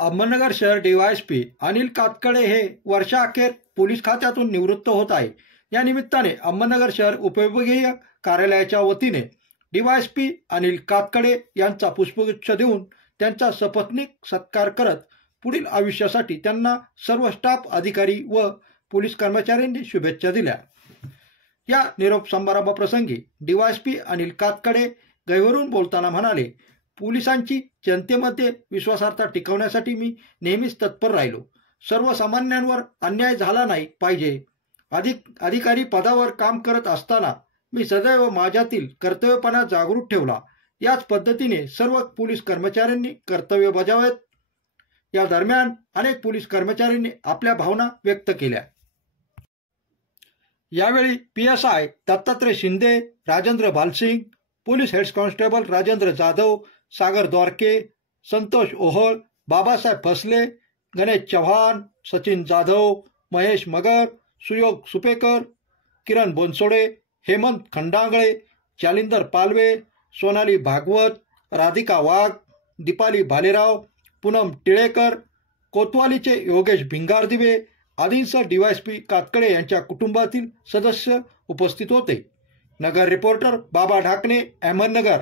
अहमदनगर शहर डीवायएसपी अनिल कातकडे हे वर्षाअखेर पोलीस खात्यातून निवृत्त होत आहे। या निमित्ताने अहमदनगर शहर उपविभागीय कार्यालयाच्या वतीने डीवायएसपी अनिल कातकडे यांचा पुष्पगुच्छ देऊन त्यांचा सपत्नीक सत्कार करत पुढील आयुष्यासाठी त्यांना सर्व स्टाफ अधिकारी व पोलीस कर्मचाऱ्यांनी शुभेच्छा दिल्या। या निरोप समारंभाप्रसंगी डीवायएसपी अनिल कातकडे गैरवरून बोलताना म्हणाले, पोलिसांची जनतेमध्ये विश्वासार्हता टिकवण्यासाठी मी नेहमीच तत्पर राहिलो। सर्वसामान्यांवर अन्याय झाला नाही पाहिजे। अधिकारी पदावर काम करत असताना मी सदैव माझ्यातील कर्तव्यपणा जागृत ठेवला। याच पद्धतीने सर्व पोलीस कर्मचाऱ्यांनी कर्तव्य बजावत। या दरम्यान अनेक पोलीस कर्मचाऱ्यांनी आपल्या भावना व्यक्त केल्या। यावेळी PSI Dattatray Shinde, Rajendra Bhalsing, police head constable Rajendra Jadhav, Sagar Dwarke, Santosh Ohal, Babasaheb Phasle, Ganesh Chavan, Sachin Jadhav, Mahesh मगर, सुयोग सुपेकर, किरण बोनसोडे, हेमंत खंडांगळे, जालिंदर पालवे, सोनाली भागवत, राधिका वाघ, दीपाली भालेराव, पूनम टिळेकर, कोतवालीचे योगेश भिंगारदिवे आदींसह डीवायएसपी कातकडे यांच्या कुटुंबातील सदस्य उपस्थित होते। नगर रिपोर्टर बाबा ढाकणे, अहमदनगर।